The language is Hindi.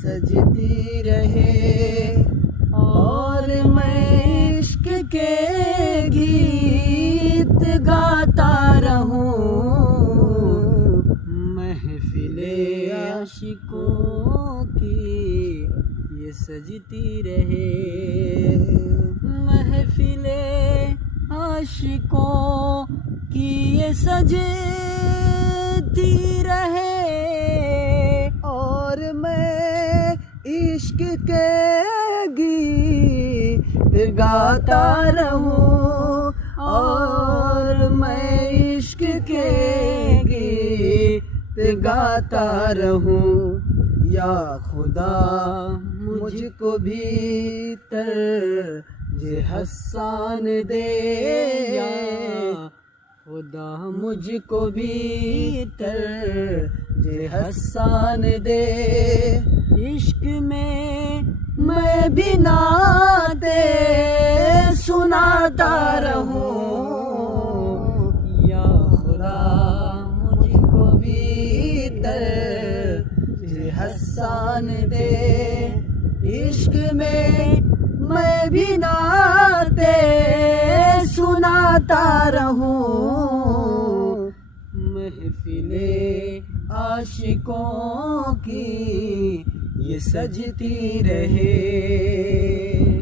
सजती रहे और मैं इश्क के गीत गाता रहूं। महफिले आशिकों की ये सजती रहे, महफिले आशिकों की ये सजती रहे और मैं इश्क के गीत गाता रहूं और मैं इश्क के गीत गाता रहूं। या खुदा मुझको भीतर जे हसान दे, या खुदा मुझको भीतर जे हसान दे। इश्क में मैं भी नाते सुनाता रहूं। या खुदा मुझको भीतर जे हसान दे। इश्क में मैं भी नाते सुनाता रहूं। महफिले आशिकों की ये सजती रहे।